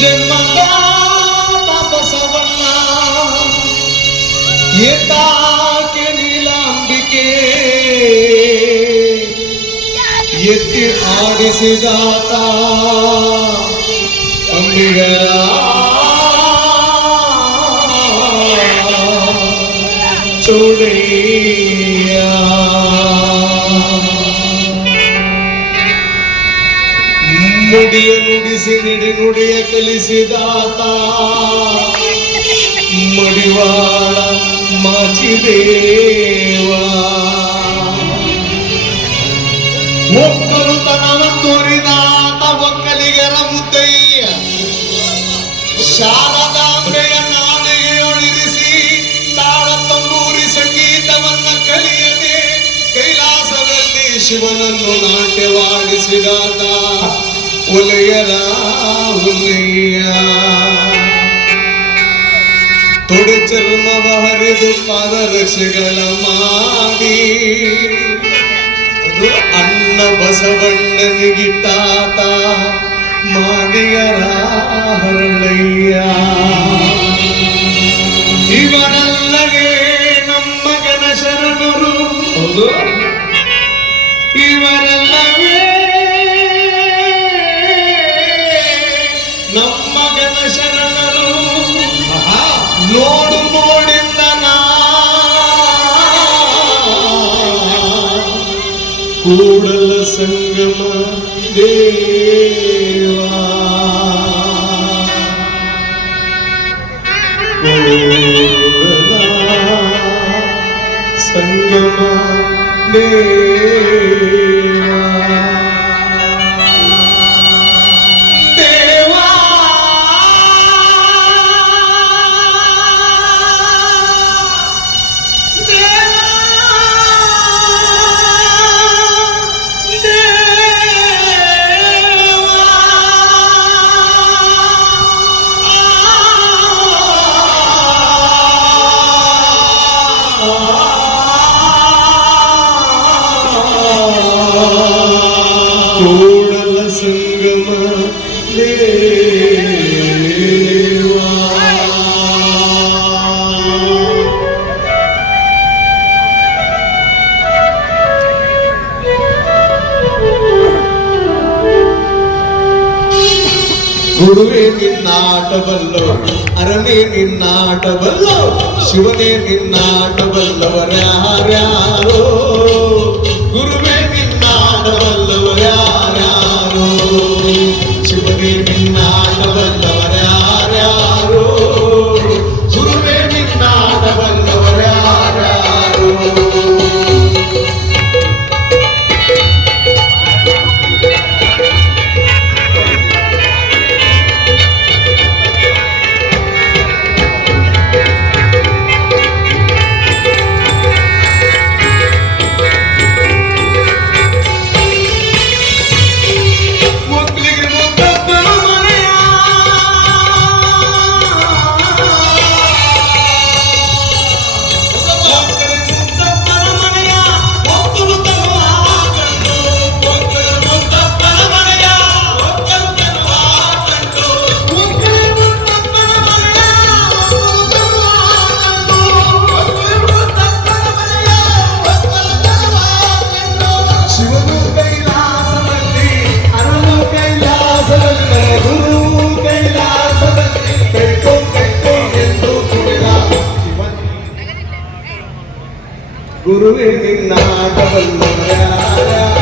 जन्मदा बसवण्णा के नीलांबिके येते जाता अंबिगरा ಮುಡಿಯ ನುಡಿಸಿ ನಿಡಿ ನುಡಿಯ ಕಲಿಸಿದಾತ ಮಡಿವಾಳ ಮಾಚಿದೇವ. ಒಬ್ಬರು ತನನ ತೋರಿದಾತ ಒಕ್ಕಲಿಗರ ಮುದ್ದಯ್ಯ ಶಾರದಾಂಬೆಯ ನಾಳೆಯೊಳಿರಿಸಿ ತಾಳ ತಂಬೂರಿ ಸಂಗೀತವನ್ನ ಕಲಿಯದೆ ಕೈಲಾಸದಲ್ಲಿ ಶಿವನನ್ನು ನಾಟ್ಯವಾಡಿಸಿದಾತ ಒಲೆಯರ ಹುಲಿಯ ತೊಡೆ ಚರ್ಮವ ಹರಿದು ಪಾದರಕ್ಷೆಗಳ ಮಾಡಿ ಅದು ಅಣ್ಣ ಬಸವಣ್ಣನಿಗಿಟ್ಟಾತ ಮಾದಿಗರ ಹರಳಯ್ಯ ಇವರಲ್ಲವೇ ನಮ್ಮ ಗಣ ಶರಣರು ಹೌದು കൂടല സംഗമ ദേവാ. സംഗമായി ദേവാ. కోడల సంగమా గురువే నిన్నాటబల్లో అరణే నిన్నాటబల్లో శివనే నిన్నాటబల్లవరారో గురువే நின்னால் ಗುರುವೇ ನಿನ್ನಾಟವಲ್ಲವರ್ಯಾರೋ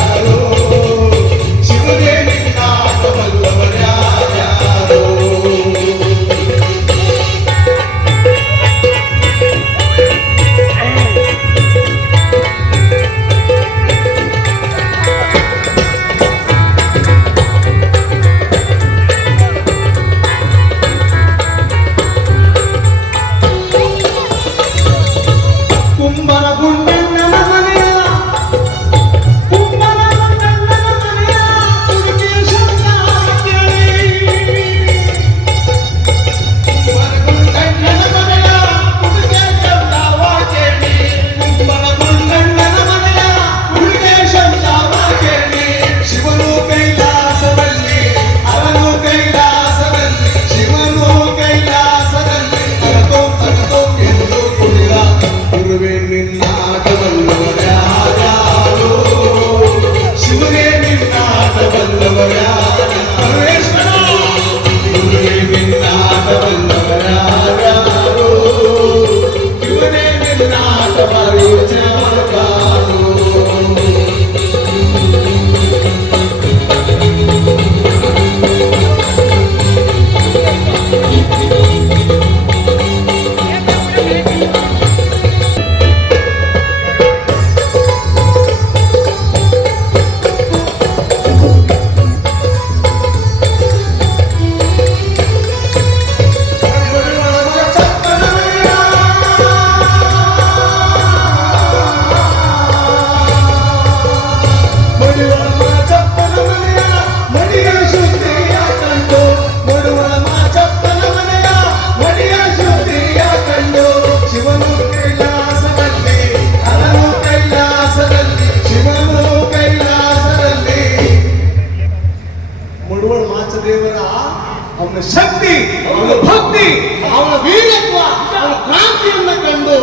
ಶಕ್ತಿ ಅವನ ಭಕ್ತಿ ಅವನ ವೀರತ್ವ ಅವನ ಕ್ರಾಂತಿಯನ್ನ ಕಂಡು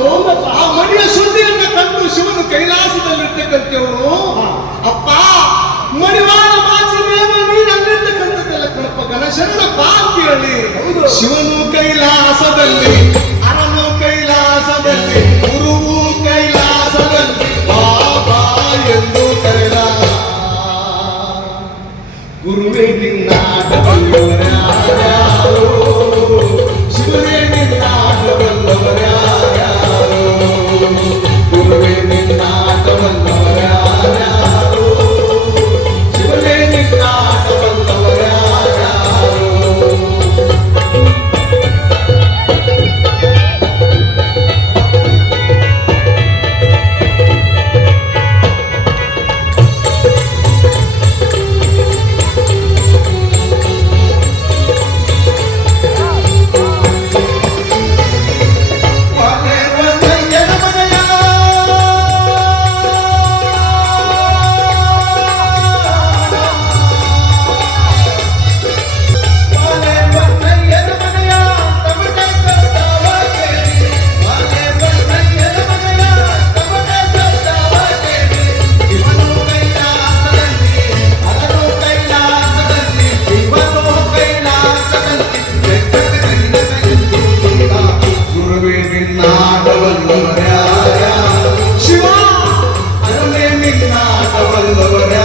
ಆ ಮಡಿಯ ಸುದ್ದಿಯನ್ನ ಕಂಡು ಶಿವನು ಕೈಲಾಸದಲ್ಲಿರ್ತಕ್ಕಂಥವನು. ಅಪ್ಪ ಮಡಿವಾಳ ಮಾಚಿ ದೇವ ನೀನಲ್ಲಿರ್ತಕ್ಕಂಥದ್ದೆಲ್ಲ ಕಣಪ್ಪ ಗಣಶರಣ ಅಂತ ಶಿವನು ಕೈಲಾಸದಲ್ಲಿ ಕಿನ್ನಾಟ